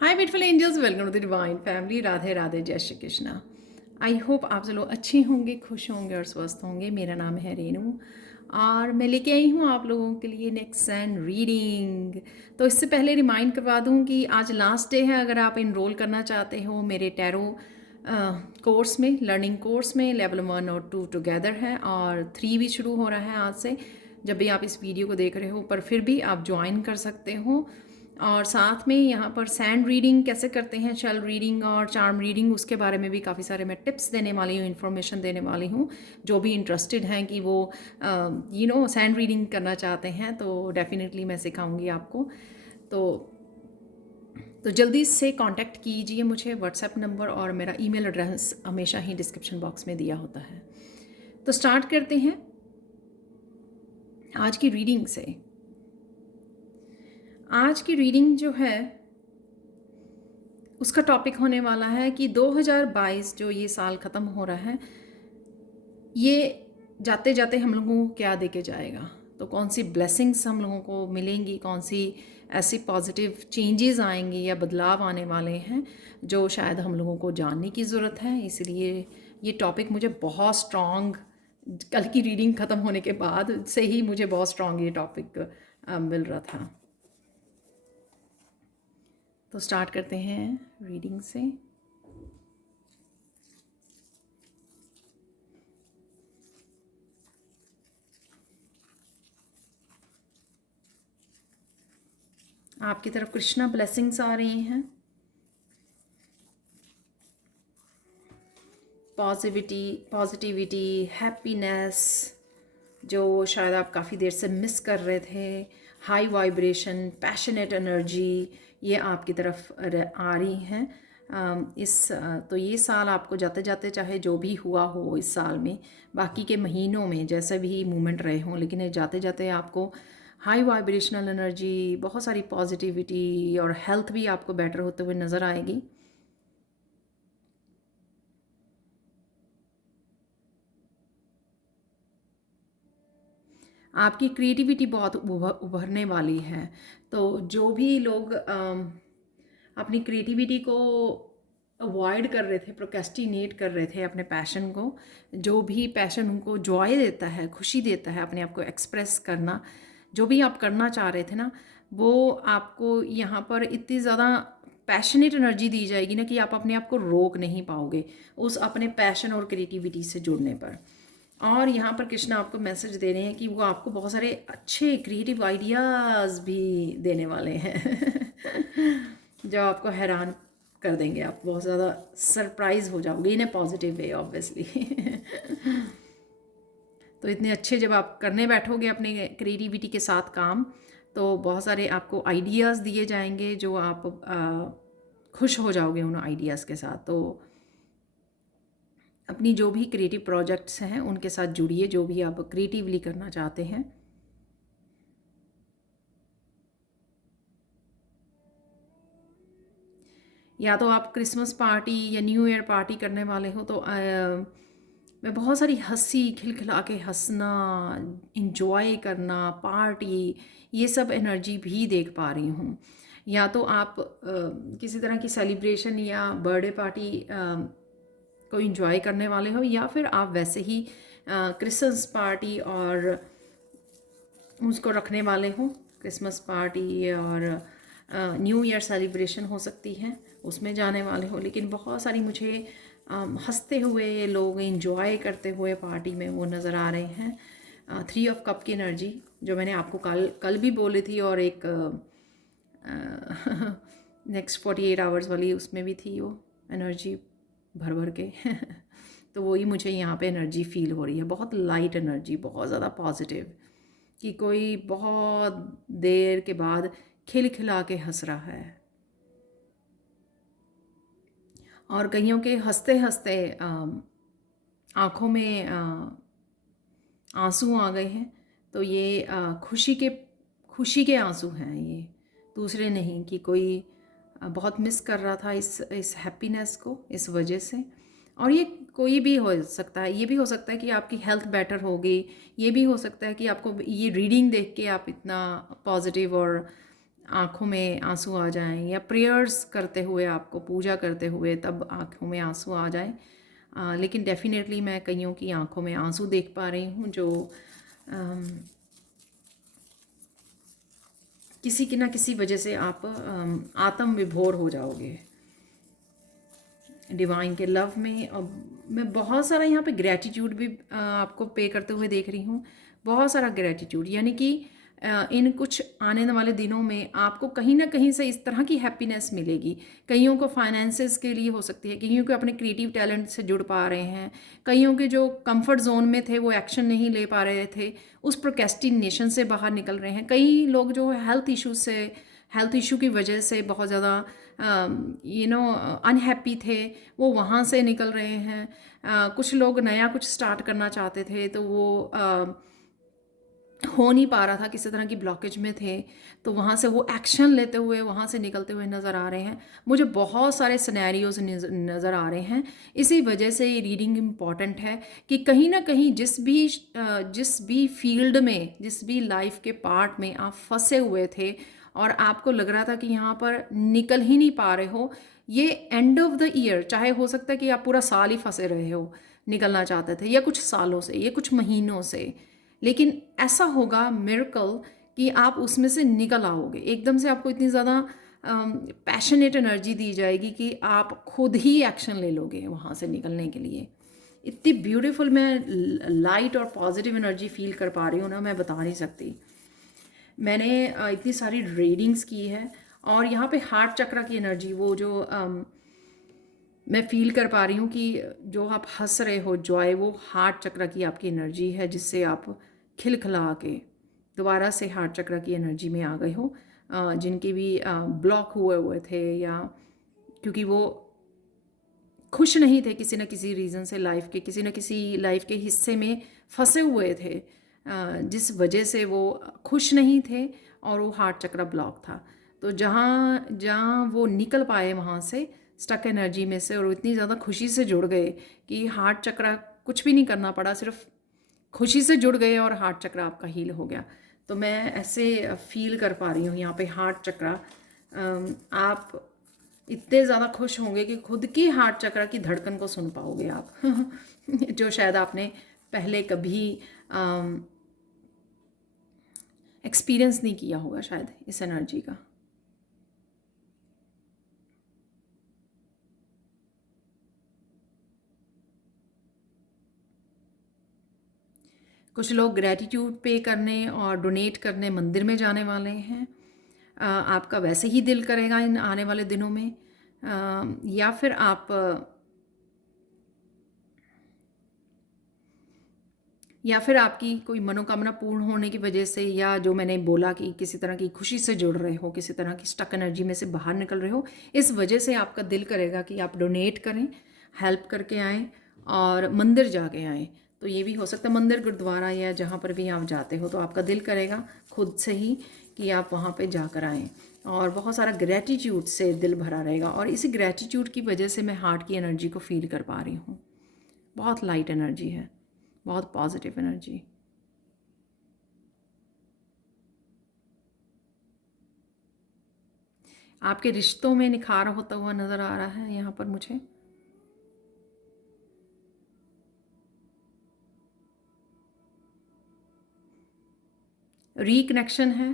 Hi beautiful angels, welcome to the divine family. Radhe Radhe, जय Shri Krishna. I hope आप सब लोग अच्छे होंगे, खुश होंगे और स्वस्थ होंगे। मेरा नाम है रेनू और मैं लेके आई हूँ आप लोगों के लिए नेक्स्ट सैन रीडिंग। तो इससे पहले रिमाइंड करवा दूँ कि आज लास्ट डे है। अगर आप इनरोल करना चाहते हो मेरे टैरो कोर्स में, लर्निंग कोर्स में, लेवल 1 और 2 टुगेदर है और 3 भी शुरू हो रहा है आज से, जब भी आप इस वीडियो को देख रहे हो। पर फिर भी आप ज्वाइन कर सकते हो। और साथ में यहाँ पर सैंड रीडिंग कैसे करते हैं, शेल रीडिंग और चार्म रीडिंग, उसके बारे में भी काफ़ी सारे मैं टिप्स देने वाली हूँ, इन्फॉर्मेशन देने वाली हूँ। जो भी इंटरेस्टेड हैं कि वो सैंड रीडिंग करना चाहते हैं तो डेफिनेटली मैं सिखाऊंगी आपको। तो जल्दी से कांटेक्ट कीजिए मुझे। व्हाट्सएप नंबर और मेरा ईमेल एड्रेस हमेशा ही डिस्क्रिप्शन बॉक्स में दिया होता है। तो स्टार्ट करते हैं आज की रीडिंग से। आज की रीडिंग जो है उसका टॉपिक होने वाला है कि 2022 जो ये साल ख़त्म हो रहा है, ये जाते जाते हम लोगों को क्या दे के जाएगा। तो कौन सी ब्लेसिंग्स हम लोगों को मिलेंगी, कौन सी ऐसी पॉजिटिव चेंजेस आएंगी या बदलाव आने वाले हैं जो शायद हम लोगों को जानने की ज़रूरत है। इसलिए ये टॉपिक मुझे बहुत स्ट्रॉन्ग, कल की रीडिंग ख़त्म होने के बाद से ही मुझे बहुत स्ट्रॉन्ग ये टॉपिक मिल रहा था। तो स्टार्ट करते हैं रीडिंग से। आपकी तरफ कृष्णा ब्लेसिंग्स आ रही हैं, पॉजिटिविटी, हैप्पीनेस, जो शायद आप काफ़ी देर से मिस कर रहे थे, हाई वाइब्रेशन, पैशनेट एनर्जी, ये आपकी तरफ आ रही हैं। तो ये साल आपको जाते जाते, चाहे जो भी हुआ हो इस साल में, बाकी के महीनों में जैसे भी मूवमेंट रहे हों, लेकिन ये जाते जाते आपको हाई वाइब्रेशनल एनर्जी, बहुत सारी पॉजिटिविटी और हेल्थ भी आपको बेटर होते हुए नज़र आएगी। आपकी क्रिएटिविटी बहुत उभरने वाली है। तो जो भी लोग अपनी क्रिएटिविटी को अवॉइड कर रहे थे, प्रोक्रेस्टिनेट कर रहे थे अपने पैशन को, जो भी पैशन उनको जॉय देता है, खुशी देता है, अपने आप को एक्सप्रेस करना, जो भी आप करना चाह रहे थे ना, वो आपको यहाँ पर इतनी ज़्यादा पैशनेट एनर्जी दी जाएगी ना कि आप अपने आप को रोक नहीं पाओगे उस अपने पैशन और क्रिएटिविटी से जुड़ने पर। और यहाँ पर कृष्णा आपको मैसेज दे रहे हैं कि वो आपको बहुत सारे अच्छे क्रिएटिव आइडियाज़ भी देने वाले हैं जो आपको हैरान कर देंगे। आप बहुत ज़्यादा सरप्राइज हो जाओगे इन ए पॉजिटिव वे ऑब्वियसली तो इतने अच्छे जब आप करने बैठोगे अपने क्रिएटिविटी के साथ काम, तो बहुत सारे आपको आइडियाज़ दिए जाएंगे जो आप खुश हो जाओगे उन आइडियाज़ के साथ। तो अपनी जो भी क्रिएटिव प्रोजेक्ट्स हैं उनके साथ जुड़िए, जो भी आप क्रिएटिवली करना चाहते हैं। या तो आप क्रिसमस पार्टी या न्यू ईयर पार्टी करने वाले हो, तो मैं बहुत सारी हंसी, खिलखिला के हंसना, इंजॉय करना, पार्टी, ये सब एनर्जी भी देख पा रही हूँ। या तो आप किसी तरह की सेलिब्रेशन या बर्थडे पार्टी को इंजॉय करने वाले हो, या फिर आप वैसे ही क्रिसमस पार्टी और उसको रखने वाले हो। क्रिसमस पार्टी और न्यू ईयर सेलिब्रेशन हो सकती है, उसमें जाने वाले हो। लेकिन बहुत सारी मुझे हंसते हुए लोग एंजॉय करते हुए पार्टी में वो नज़र आ रहे हैं। 3 ऑफ कप की एनर्जी जो मैंने आपको कल भी बोली थी, और एक नेक्स्ट 48 आवर्स वाली उसमें भी थी वो एनर्जी भर भर के तो वही मुझे यहाँ पे एनर्जी फील हो रही है, बहुत लाइट एनर्जी, बहुत ज़्यादा पॉजिटिव, कि कोई बहुत देर के बाद खिलखिला के हंस रहा है। और कईयों के हंसते हंसते आँखों में आंसू आ गए हैं। तो ये खुशी के आंसू हैं, ये दूसरे नहीं कि कोई बहुत मिस कर रहा था इस हैप्पीनेस को इस वजह से। और ये कोई भी हो सकता है, ये भी हो सकता है कि आपकी हेल्थ बेटर होगी, ये भी हो सकता है कि आपको ये रीडिंग देख के आप इतना पॉजिटिव और आँखों में आंसू आ जाएं, या प्रेयर्स करते हुए, आपको पूजा करते हुए तब आँखों में आंसू आ जाएं। लेकिन डेफ़िनेटली मैं कईयों की आँखों में आंसू देख पा रही हूँ जो किसी की ना किसी वजह से आप आत्म विभोर हो जाओगे डिवाइन के लव में। अब मैं बहुत सारा यहाँ पे ग्रैटिट्यूड भी आपको पे करते हुए देख रही हूँ, बहुत सारा ग्रैटिट्यूड, यानी कि इन कुछ आने वाले दिनों में आपको कहीं ना कहीं से इस तरह की हैप्पीनेस मिलेगी। कईयों को फाइनेंसेस के लिए हो सकती है, कईयों को अपने क्रिएटिव टैलेंट से जुड़ पा रहे हैं, कईयों के जो कंफर्ट जोन में थे वो एक्शन नहीं ले पा रहे थे, उस प्रोक्रेस्टिनेशन से बाहर निकल रहे हैं। कई लोग जो हेल्थ इशू की वजह से बहुत ज़्यादा अनहैप्पी थे, वो वहाँ से निकल रहे हैं। कुछ लोग नया कुछ स्टार्ट करना चाहते थे तो वो हो नहीं पा रहा था, किसी तरह की ब्लॉकेज में थे, तो वहाँ से वो एक्शन लेते हुए वहाँ से निकलते हुए नज़र आ रहे हैं। मुझे बहुत सारे सिनेरियोज नज़र आ रहे हैं। इसी वजह से ये रीडिंग इम्पॉर्टेंट है कि कहीं ना कहीं जिस भी फील्ड में, जिस भी लाइफ के पार्ट में आप फंसे हुए थे और आपको लग रहा था कि यहाँ पर निकल ही नहीं पा रहे हो, ये एंड ऑफ द ईयर, चाहे हो सकता है कि आप पूरा साल ही फंसे रहे हो, निकलना चाहते थे, या कुछ सालों से, या कुछ महीनों से, लेकिन ऐसा होगा मिरेकल कि आप उसमें से निकल आओगे। एकदम से आपको इतनी ज़्यादा पैशनेट एनर्जी दी जाएगी कि आप खुद ही एक्शन ले लोगे वहाँ से निकलने के लिए। इतनी ब्यूटीफुल मैं लाइट और पॉजिटिव एनर्जी फील कर पा रही हूँ ना, मैं बता नहीं सकती। मैंने इतनी सारी रीडिंग्स की है और यहाँ पे हार्ट चक्र की एनर्जी, वो जो मैं फील कर पा रही हूँ कि जो आप हंस रहे हो, जॉय, वो हार्ट चक्र की आपकी एनर्जी है, जिससे आप खिलखिला के दोबारा से हार्ट चक्र की एनर्जी में आ गए हो। जिनके भी ब्लॉक हुए हुए थे, या क्योंकि वो खुश नहीं थे किसी न किसी रीज़न से, लाइफ के किसी न किसी लाइफ के हिस्से में फंसे हुए थे, जिस वजह से वो खुश नहीं थे और वो हार्ट चक्र ब्लॉक था। तो जहाँ जहाँ वो निकल पाए वहाँ से स्टक एनर्जी में से, और वो इतनी ज़्यादा खुशी से जुड़ गए कि हार्ट चक्र कुछ भी नहीं करना पड़ा, सिर्फ खुशी से जुड़ गए और हार्ट चक्र आपका हील हो गया। तो मैं ऐसे फील कर पा रही हूँ यहाँ पे हार्ट चक्र। आप इतने ज़्यादा खुश होंगे कि खुद की हार्ट चक्र की धड़कन को सुन पाओगे आप जो शायद आपने पहले कभी एक्सपीरियंस नहीं किया होगा शायद इस एनर्जी का। कुछ लोग ग्रैटिट्यूड पे करने और डोनेट करने मंदिर में जाने वाले हैं। आपका वैसे ही दिल करेगा इन आने वाले दिनों में, या फिर आपकी कोई मनोकामना पूर्ण होने की वजह से, या जो मैंने बोला कि किसी तरह की खुशी से जुड़ रहे हो, किसी तरह की स्टक एनर्जी में से बाहर निकल रहे हो, इस वजह से आपका दिल करेगा कि आप डोनेट करें, हेल्प करके आएँ और मंदिर जाके आएँ। तो ये भी हो सकता है, मंदिर, गुरुद्वारा, या जहाँ पर भी आप जाते हो, तो आपका दिल करेगा खुद से ही कि आप वहाँ पे जाकर आएँ, और बहुत सारा ग्रैटिट्यूड से दिल भरा रहेगा। और इसी ग्रैटिट्यूड की वजह से मैं हार्ट की एनर्जी को फील कर पा रही हूँ। बहुत लाइट एनर्जी है, बहुत पॉजिटिव एनर्जी। आपके रिश्तों में निखार होता हुआ नज़र आ रहा है यहाँ पर मुझे। रीकनेक्शन है,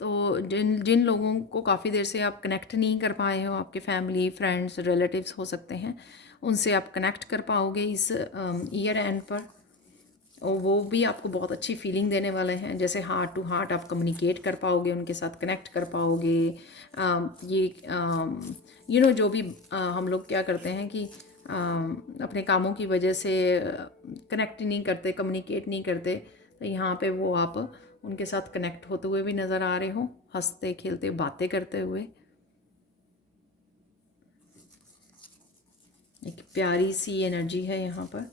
तो जिन जिन लोगों को काफ़ी देर से आप कनेक्ट नहीं कर पाए हो, आपके फैमिली, फ्रेंड्स, रिलेटिव्स हो सकते हैं, उनसे आप कनेक्ट कर पाओगे इस ईयर एंड पर, और वो भी आपको बहुत अच्छी फीलिंग देने वाले हैं। जैसे हार्ट टू हार्ट आप कम्युनिकेट कर पाओगे, उनके साथ कनेक्ट कर पाओगे। ये जो भी हम लोग क्या करते हैं कि अपने कामों की वजह से कनेक्ट नहीं करते, कम्युनिकेट नहीं करते, तो यहाँ पे वो आप उनके साथ कनेक्ट होते हुए भी नज़र आ रहे हो, हंसते खेलते बातें करते हुए। एक प्यारी सी एनर्जी है यहाँ पर,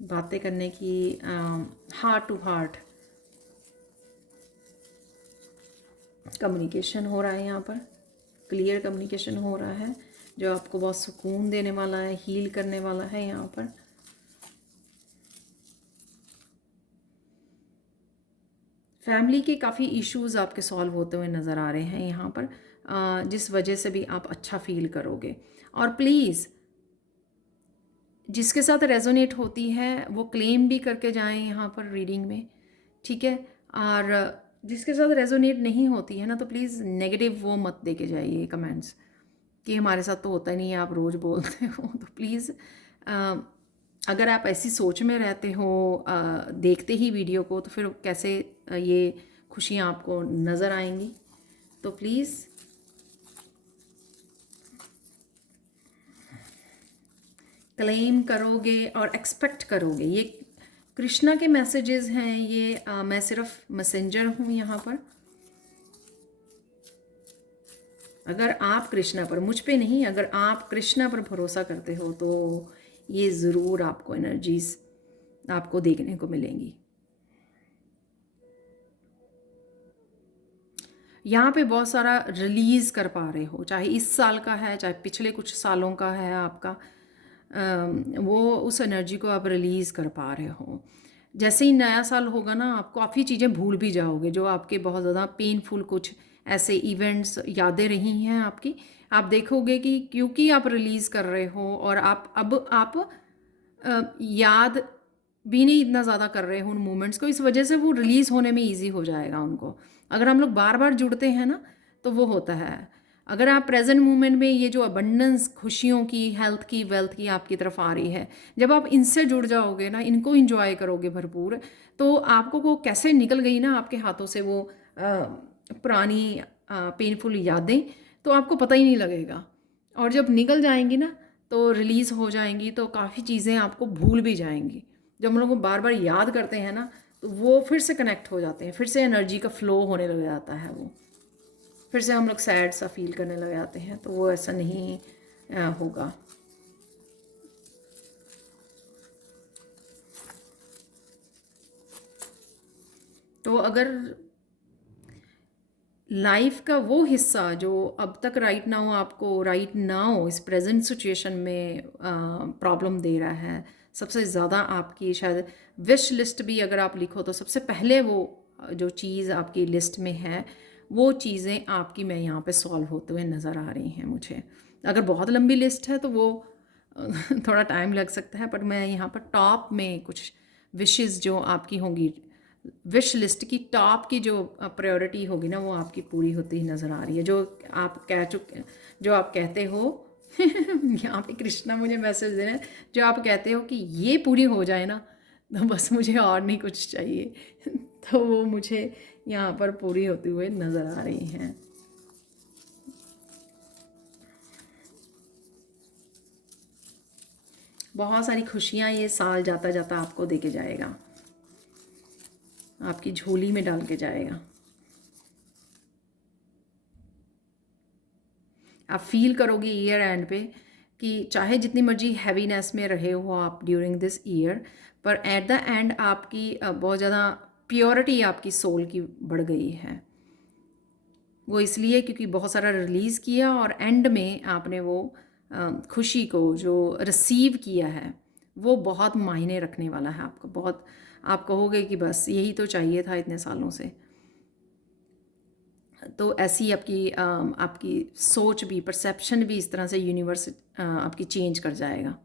बातें करने की, हार्ट टू हार्ट कम्युनिकेशन हो रहा है यहाँ पर, क्लियर कम्युनिकेशन हो रहा है, जो आपको बहुत सुकून देने वाला है, हील करने वाला है यहाँ पर। फैमिली के काफ़ी इश्यूज आपके सॉल्व होते हुए नज़र आ रहे हैं यहाँ पर, जिस वजह से भी आप अच्छा फील करोगे। और प्लीज़ जिसके साथ रेजोनेट होती है वो क्लेम भी करके जाएं यहाँ पर रीडिंग में, ठीक है। और जिसके साथ रेजोनेट नहीं होती है ना, तो प्लीज़ नेगेटिव वो मत दे के जाइए कमेंट्स कि हमारे साथ तो होता नहीं है, आप रोज़ बोलते हो। तो प्लीज़ अगर आप ऐसी सोच में रहते हो देखते ही वीडियो को, तो फिर कैसे ये खुशियाँ आपको नज़र आएंगी। तो प्लीज़ क्लेम करोगे और एक्सपेक्ट करोगे। ये कृष्णा के मैसेजेस हैं, ये मैं सिर्फ मैसेंजर हूँ यहाँ पर। अगर आप कृष्णा पर, मुझ पे नहीं, अगर आप कृष्णा पर भरोसा करते हो तो ये ज़रूर आपको एनर्जीज आपको देखने को मिलेंगी। यहाँ पे बहुत सारा रिलीज़ कर पा रहे हो, चाहे इस साल का है चाहे पिछले कुछ सालों का है आपका, वो उस एनर्जी को आप रिलीज़ कर पा रहे हो। जैसे ही नया साल होगा ना, आप काफ़ी चीज़ें भूल भी जाओगे जो आपके बहुत ज़्यादा पेनफुल कुछ ऐसे इवेंट्स यादें रही हैं आपकी। आप देखोगे कि क्योंकि आप रिलीज़ कर रहे हो और आप याद भी नहीं इतना ज़्यादा कर रहे हो उन मोमेंट्स को, इस वजह से वो रिलीज़ होने में ईजी हो जाएगा उनको। अगर हम लोग बार बार जुड़ते हैं ना, तो वो होता है। अगर आप प्रेजेंट मोमेंट में ये जो अबंडेंस खुशियों की, हेल्थ की, वेल्थ की आपकी तरफ आ रही है, जब आप इनसे जुड़ जाओगे ना, इनको इंजॉय करोगे भरपूर, तो आपको वो कैसे निकल गई ना आपके हाथों से वो पुरानी पेनफुल यादें, तो आपको पता ही नहीं लगेगा। और जब निकल जाएंगी ना, तो रिलीज़ हो जाएंगी, तो काफ़ी चीज़ें आपको भूल भी जाएंगी। जब हम लोग को बार बार याद करते हैं ना, तो वो फिर से कनेक्ट हो जाते हैं, फिर से एनर्जी का फ्लो होने लग जाता है, वो फिर से हम लोग सैड सा फील करने लग जाते हैं। तो वो ऐसा नहीं होगा। तो अगर लाइफ का वो हिस्सा जो अब तक राइट नाउ इस प्रेजेंट सिचुएशन में प्रॉब्लम दे रहा है, सबसे ज़्यादा आपकी शायद विश लिस्ट भी अगर आप लिखो तो सबसे पहले वो जो चीज़ आपकी लिस्ट में है, वो चीज़ें आपकी मैं यहाँ पे सॉल्व होते हुए नज़र आ रही हैं मुझे। अगर बहुत लंबी लिस्ट है तो वो थोड़ा टाइम लग सकता है, पर मैं यहाँ पर टॉप में कुछ विशेज़ जो आपकी होंगी, विश लिस्ट की टॉप की जो प्रायोरिटी होगी ना, वो आपकी पूरी होती ही नज़र आ रही है। जो आप कहते हो यहाँ पे कृष्णा मुझे मैसेज दे रहे हैं, जो आप कहते हो कि ये पूरी हो जाए ना, तो बस मुझे और नहीं कुछ चाहिए। तो वो मुझे यहाँ पर पूरी होते हुए नज़र आ रही हैं। बहुत सारी खुशियाँ ये साल जाता जाता आपको देके जाएगा, आपकी झोली में डाल के जाएगा। आप फील करोगे ईयर एंड पे कि चाहे जितनी मर्जी हैवीनेस में रहे हो आप ड्यूरिंग दिस ईयर, पर एट द एंड आपकी बहुत ज़्यादा प्योरिटी आपकी सोल की बढ़ गई है। वो इसलिए क्योंकि बहुत सारा रिलीज़ किया और एंड में आपने वो खुशी को जो रिसीव किया है, वो बहुत मायने रखने वाला है आपको। बहुत आप कहोगे कि बस यही तो चाहिए था इतने सालों से। तो ऐसी आपकी सोच भी, परसेप्शन भी इस तरह से यूनिवर्स आपकी चेंज कर जाएगा।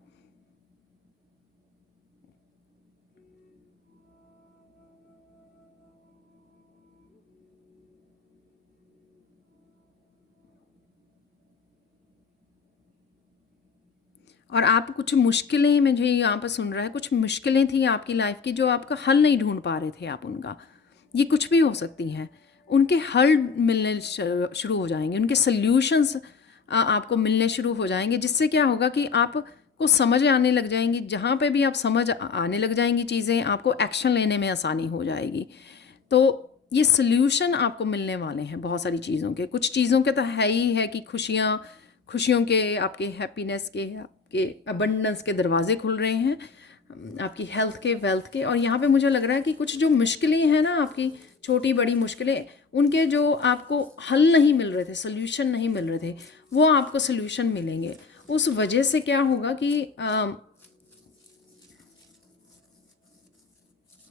और आप कुछ मुश्किलें, मुझे यहाँ पर सुन रहा है, कुछ मुश्किलें थी आपकी लाइफ की जो आपका हल नहीं ढूंढ पा रहे थे आप उनका, ये कुछ भी हो सकती हैं, उनके हल मिलने शुरू हो जाएंगे, उनके सल्यूशंस आपको मिलने शुरू हो जाएंगे, जिससे क्या होगा कि आपको समझ आने लग जाएंगी। जहाँ पे भी आप समझ आने लग जाएंगी चीज़ें, आपको एक्शन लेने में आसानी हो जाएगी। तो ये सल्यूशन आपको मिलने वाले हैं बहुत सारी चीज़ों के। कुछ चीज़ों के तो है ही है कि खुशियों के, आपके हैप्पीनेस के, आपके अबंडेंस के दरवाजे खुल रहे हैं, आपकी हेल्थ के, वेल्थ के। और यहाँ पे मुझे लग रहा है कि कुछ जो मुश्किलें हैं ना आपकी, छोटी बड़ी मुश्किलें, उनके जो आपको हल नहीं मिल रहे थे, सोल्यूशन नहीं मिल रहे थे, वो आपको सोल्यूशन मिलेंगे। उस वजह से क्या होगा कि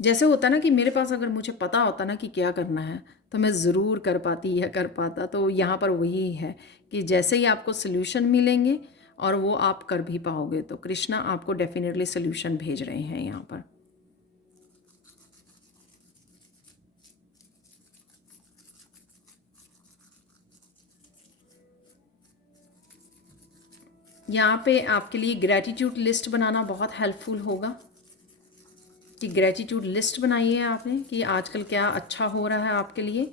जैसे होता ना कि मेरे पास अगर मुझे पता होता ना कि क्या करना है तो मैं ज़रूर कर पाती या कर पाता। तो यहाँ पर वही है कि जैसे ही आपको सल्यूशन मिलेंगे और वो आप कर भी पाओगे, तो कृष्णा आपको डेफिनेटली सल्यूशन भेज रहे हैं यहाँ पर। यहाँ पे आपके लिए ग्रैटिट्यूड लिस्ट बनाना बहुत हेल्पफुल होगा कि ग्रैटिट्यूड लिस्ट बनाइए आपने कि आजकल क्या अच्छा हो रहा है आपके लिए।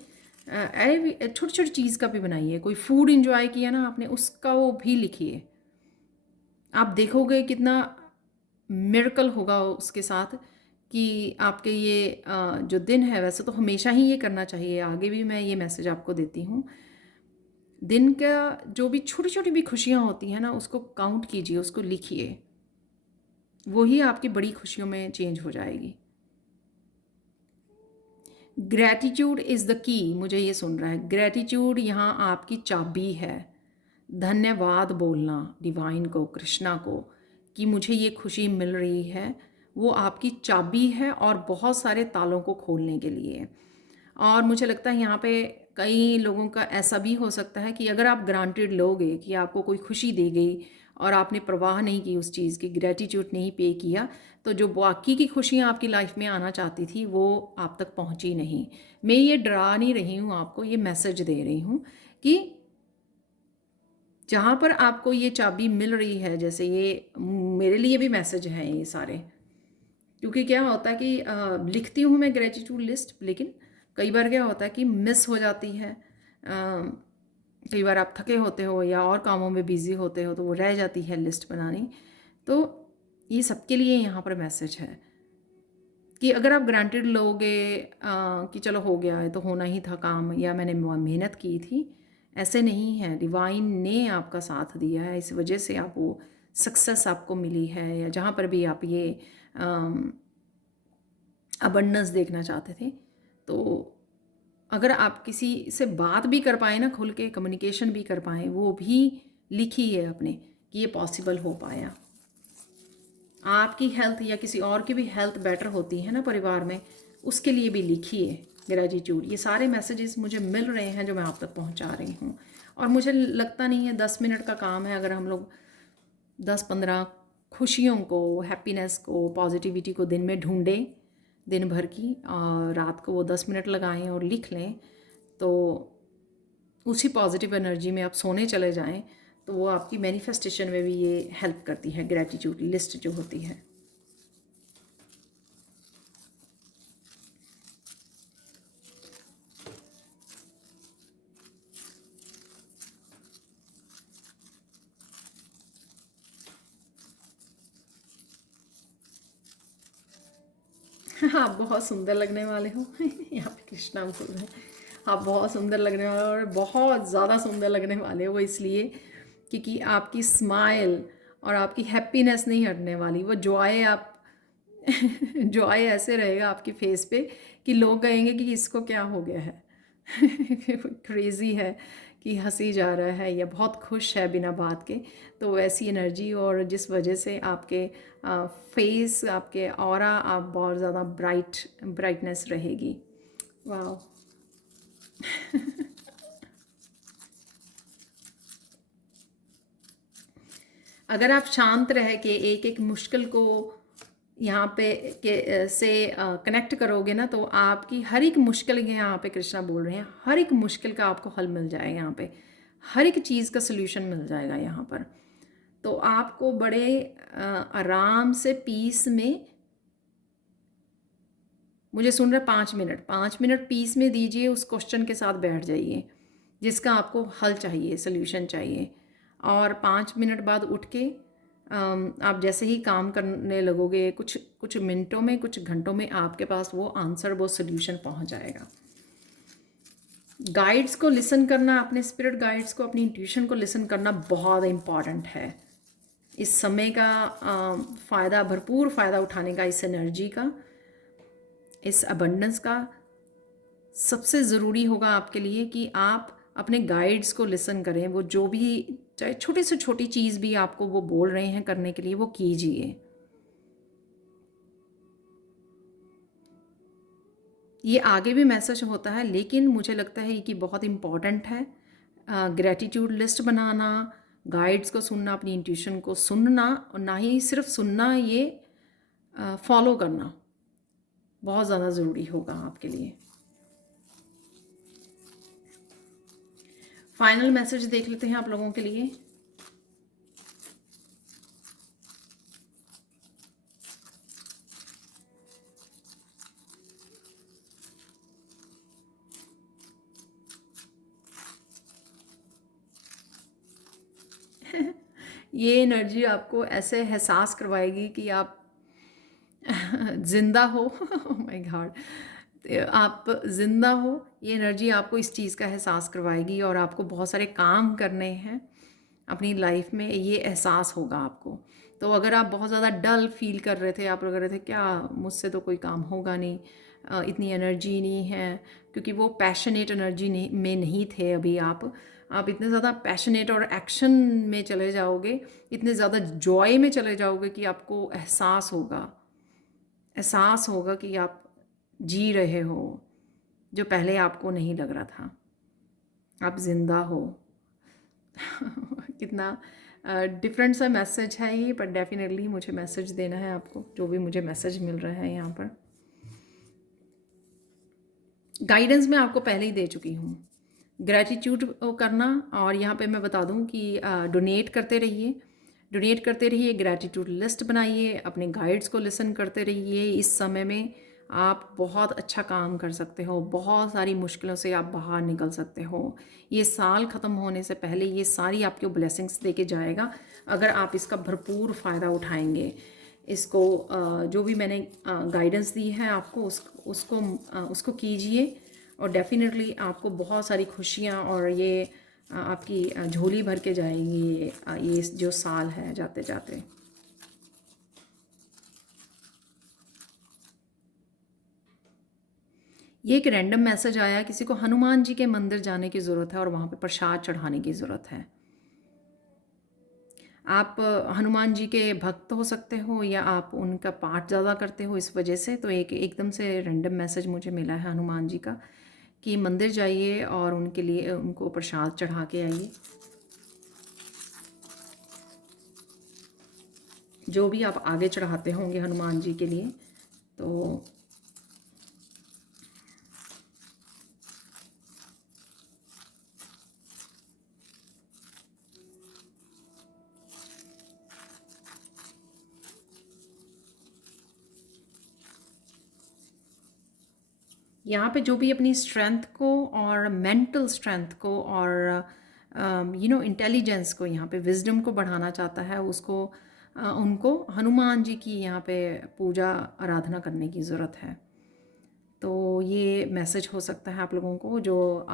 छोटी छोटी चीज़ का भी बनाइए। कोई फूड इंजॉय किया ना आपने, उसका वो भी लिखिए। आप देखोगे कितना मिरेकल होगा उसके साथ कि आपके ये जो दिन है, वैसे तो हमेशा ही ये करना चाहिए, आगे भी मैं ये मैसेज आपको देती हूँ। दिन का जो भी छोटी छोटी भी खुशियाँ होती हैं ना, उसको काउंट कीजिए, उसको लिखिए। वही आपकी बड़ी खुशियों में चेंज हो जाएगी। ग्रैटिट्यूड इज़ द की, मुझे ये सुन रहा है। ग्रैटिट्यूड यहाँ आपकी चाबी है। धन्यवाद बोलना डिवाइन को, कृष्णा को, कि मुझे ये खुशी मिल रही है, वो आपकी चाबी है और बहुत सारे तालों को खोलने के लिए। और मुझे लगता है यहाँ पे कई लोगों का ऐसा भी हो सकता है कि अगर आप ग्रांटेड लोगे कि आपको कोई खुशी दी गई और आपने परवाह नहीं की उस चीज़ की, ग्रेटिट्यूड नहीं पे किया, तो जो बाकी की खुशियाँ आपकी लाइफ में आना चाहती थी वो आप तक पहुँची नहीं। मैं ये डरा नहीं रही हूँ आपको, ये मैसेज दे रही हूँ कि जहाँ पर आपको ये चाबी मिल रही है, जैसे ये मेरे लिए भी मैसेज हैं ये सारे, क्योंकि क्या होता है कि लिखती हूँ मैं ग्रेटिट्यूड लिस्ट, लेकिन कई बार क्या होता है कि मिस हो जाती है। कई बार आप थके होते हो या और कामों में बिज़ी होते हो तो वो रह जाती है लिस्ट बनानी। तो ये सबके लिए यहाँ पर मैसेज है कि अगर आप ग्रांटेड लोगे कि चलो हो गया है तो होना ही था काम, या मैंने मेहनत की थी, ऐसे नहीं है। डिवाइन ने आपका साथ दिया है, इस वजह से आप वो सक्सेस आपको मिली है, या जहाँ पर भी आप ये अबंडेंस देखना चाहते थे। तो अगर आप किसी से बात भी कर पाए ना, खुल के कम्युनिकेशन भी कर पाए, वो भी लिखिए अपने कि ये पॉसिबल हो पाया। आपकी हेल्थ या किसी और की भी हेल्थ बेटर होती है ना परिवार में, उसके लिए भी लिखिए ग्रेटिट्यूड। ये सारे मैसेजेस मुझे मिल रहे हैं जो मैं आप तक पहुंचा रही हूँ, और मुझे लगता नहीं है 10 मिनट का काम है अगर हम लोग 10-15 खुशियों को, हैप्पीनेस को, पॉजिटिविटी को दिन में ढूंढें दिन भर की, और रात को वो 10 मिनट लगाएं और लिख लें, तो उसी पॉजिटिव एनर्जी में आप सोने चले जाएं, तो वो आपकी मैनिफेस्टेशन में भी ये हेल्प करती है, ग्रेटिट्यूड लिस्ट जो होती है। आप बहुत सुंदर लगने वाले हो। यहाँ पे कृष्णा बोल रहे हैं आप बहुत सुंदर लगने वाले हो, और बहुत ज़्यादा सुंदर लगने वाले हो। वो इसलिए क्योंकि आपकी स्माइल और आपकी हैप्पीनेस नहीं हटने वाली, वो जॉय आप जॉय ऐसे रहेगा आपके फेस पे कि लोग कहेंगे कि इसको क्या हो गया है। क्रेज़ी है कि हंसी जा रहा है या बहुत खुश है बिना बात के। तो वैसी एनर्जी, और जिस वजह से आपके फेस, आपके ऑरा, आप बहुत ज़्यादा ब्राइटनेस रहेगी। वाह। अगर आप शांत रह के एक एक मुश्किल को यहाँ पे से कनेक्ट करोगे ना, तो आपकी हर एक मुश्किल, यहाँ पे कृष्णा बोल रहे हैं, हर एक मुश्किल का आपको हल मिल जाएगा। यहाँ पे हर एक चीज़ का सल्यूशन मिल जाएगा यहाँ पर। तो आपको बड़े आराम से पीस में, मुझे सुन रहे 5 मिनट, 5 मिनट पीस में दीजिए, उस क्वेश्चन के साथ बैठ जाइए जिसका आपको हल चाहिए, सल्यूशन चाहिए। और 5 मिनट बाद उठ के आप जैसे ही काम करने लगोगे, कुछ कुछ मिनटों में, कुछ घंटों में आपके पास वो आंसर, वो सल्यूशन पहुंच जाएगा। गाइड्स को लिसन करना, अपने स्पिरिट गाइड्स को, अपनी इंट्यूशन को लिसन करना बहुत इम्पॉर्टेंट है। इस समय का फ़ायदा, भरपूर फ़ायदा उठाने का, इस एनर्जी का, इस अबंडेंस का सबसे ज़रूरी होगा आपके लिए कि आप अपने गाइड्स को लिसन करें। वो जो भी, चाहे छोटी से छोटी चीज़ भी आपको वो बोल रहे हैं करने के लिए, वो कीजिए। ये आगे भी मैसेज होता है, लेकिन मुझे लगता है कि बहुत इम्पॉर्टेंट है। ग्रैटिट्यूड लिस्ट बनाना, गाइड्स को सुनना, अपनी इंट्यूशन को सुनना, और ना ही सिर्फ सुनना, ये फॉलो करना बहुत ज़्यादा ज़रूरी होगा आपके लिए। फाइनल मैसेज देख लेते हैं आप लोगों के लिए। ये एनर्जी आपको ऐसे एहसास करवाएगी कि आप जिंदा हो। ओह माय गॉड, आप जिंदा हो। ये एनर्जी आपको इस चीज़ का एहसास करवाएगी, और आपको बहुत सारे काम करने हैं अपनी लाइफ में, ये एहसास होगा आपको। तो अगर आप बहुत ज़्यादा डल फील कर रहे थे, आप लग रहे थे क्या मुझसे तो कोई काम होगा नहीं, इतनी एनर्जी नहीं है, क्योंकि वो पैशनेट एनर्जी में नहीं थे अभी आप इतने ज़्यादा पैशनेट और एक्शन में चले जाओगे, इतने ज़्यादा जॉय में चले जाओगे कि आपको एहसास होगा कि आप जी रहे हो, जो पहले आपको नहीं लग रहा था। आप जिंदा हो। कितना डिफरेंट सा मैसेज है ये, पर डेफिनेटली मुझे मैसेज देना है आपको, जो भी मुझे मैसेज मिल रहा है यहाँ पर। गाइडेंस मैं आपको पहले ही दे चुकी हूँ। ग्रैटिट्यूड करना, और यहाँ पे मैं बता दूँ कि डोनेट करते रहिए, ग्रैटिट्यूड लिस्ट बनाइए, अपने गाइड्स को लिसन करते रहिए। इस समय में आप बहुत अच्छा काम कर सकते हो, बहुत सारी मुश्किलों से आप बाहर निकल सकते हो। ये साल ख़त्म होने से पहले ये सारी आपको ब्लेसिंग्स दे के जाएगा, अगर आप इसका भरपूर फ़ायदा उठाएंगे। इसको जो भी मैंने गाइडेंस दी है आपको, उसको कीजिए, और डेफिनेटली आपको बहुत सारी खुशियाँ और ये आपकी झोली भर के जाएंगी ये जो साल है जाते जाते। ये एक रैंडम मैसेज आया, किसी को हनुमान जी के मंदिर जाने की ज़रूरत है और वहाँ पे प्रसाद चढ़ाने की ज़रूरत है। आप हनुमान जी के भक्त हो सकते हो, या आप उनका पाठ ज़्यादा करते हो, इस वजह से तो एक एकदम से रैंडम मैसेज मुझे मिला है हनुमान जी का, कि मंदिर जाइए और उनके लिए उनको प्रसाद चढ़ा के आइए। जो भी आप आगे चढ़ाते होंगे हनुमान जी के लिए, तो यहाँ पे जो भी अपनी स्ट्रेंथ को और मेंटल स्ट्रेंथ को और इंटेलिजेंस को, यहाँ पे विजडम को बढ़ाना चाहता है, उसको उनको हनुमान जी की यहाँ पे पूजा आराधना करने की ज़रूरत है। तो ये मैसेज हो सकता है आप लोगों को, जो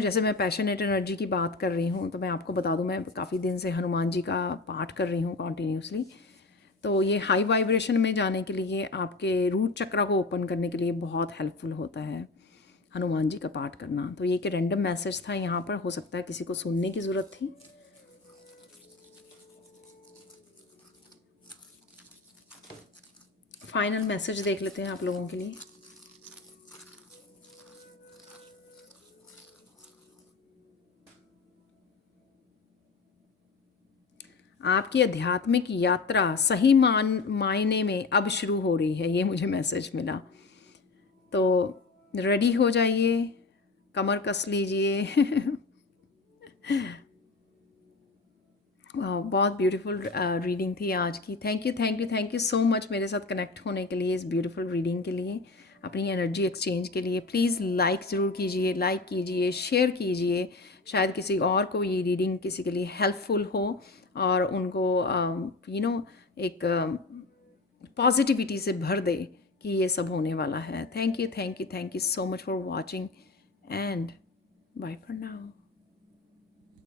जैसे मैं पैशनेट एनर्जी की बात कर रही हूँ, तो मैं आपको बता दूँ, मैं काफ़ी दिन से हनुमान जी का पाठ कर रही हूँ कॉन्टीन्यूसली। तो ये हाई वाइब्रेशन में जाने के लिए, आपके रूट चक्रा को ओपन करने के लिए बहुत हेल्पफुल होता है हनुमान जी का पाठ करना। तो ये एक रैंडम मैसेज था यहाँ पर, हो सकता है किसी को सुनने की ज़रूरत थी। फाइनल मैसेज देख लेते हैं आप लोगों के लिए। आपकी आध्यात्मिक यात्रा सही मायने में अब शुरू हो रही है, ये मुझे मैसेज मिला। तो रेडी हो जाइए, कमर कस लीजिए। बहुत ब्यूटीफुल रीडिंग थी आज की। थैंक यू सो मच मेरे साथ कनेक्ट होने के लिए, इस ब्यूटीफुल रीडिंग के लिए, अपनी एनर्जी एक्सचेंज के लिए। प्लीज़ लाइक ज़रूर कीजिए, लाइक कीजिए, शेयर कीजिए, शायद किसी और को ये रीडिंग किसी के लिए हेल्पफुल हो, और उनको एक पॉजिटिविटी से भर दे कि ये सब होने वाला है। Thank you so much for watching, and bye for now.